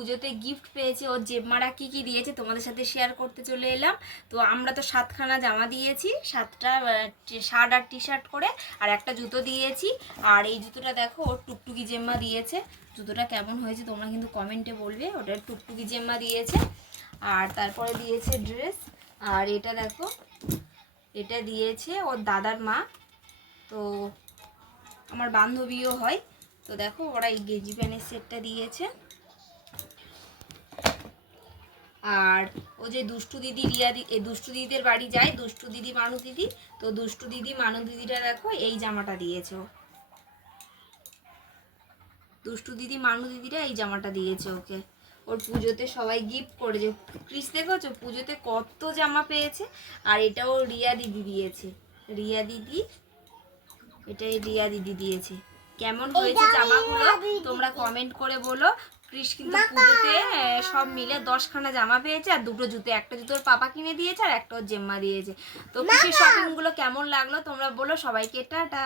পুজোতে গিফট পেয়েছে ওর জেম্মারা কি কি দিয়েছে তোমাদের সাথে শেয়ার করতে চলে এলাম। তো আমরা তো সাতখানা জামা দিয়েছি, সাতটা শার্ট আর টি শার্ট করে, আর একটা জুতো দিয়েছি। আর এই জুতোটা দেখো, ওর টুকটুকি জেম্মা দিয়েছে। জুতোটা কেমন হয়েছে তোমরা কিন্তু কমেন্টে বলবে ওটা টুকটুকি জেম্মা দিয়েছে। আর তারপরে দিয়েছে ড্রেস আর এটা দেখো, এটা দিয়েছে ওর দাদার মা। তো আমার বান্ধবীও হয়, তো দেখো ওরা এই গেঞ্জি প্যান্টের সেটটা দিয়েছে। আর ও যে দুষ্টু দিদি রিয়া দিদি এই দুষ্টু দিদিদের বাড়ি যায় দুষ্টু দিদি মানু দিদি তো দুষ্টু দিদি মানু দিদিটা দেখো এই জামাটা দিয়েছে দুষ্টু দিদি মানু দিদিরা এই জামাটা দিয়েছে ওকে। ওর পুজোতে সবাই গিফট করেছে। ক্রিস দেখেছ? পুজোতে কত জামা পেয়েছে আর এটাও রিয়া দিদি দিয়েছে। রিয়া দিদি এটাই রিয়া দিদি দিয়েছে। কেমন হয়েছে জামাগুলো? তোমরা কমেন্ট করে বলো। ক্রিস কিন্তু পুজোতে সব মিলে দশখানা জামা পেয়েছে আর দুটো জুতো একটা জুতোর পাপা কিনে দিয়েছে আর একটা ওর জেম্মা দিয়েছে। তো কৃষির শপিংগুলো কেমন লাগল তোমরা বলো সবাইকে টাটা।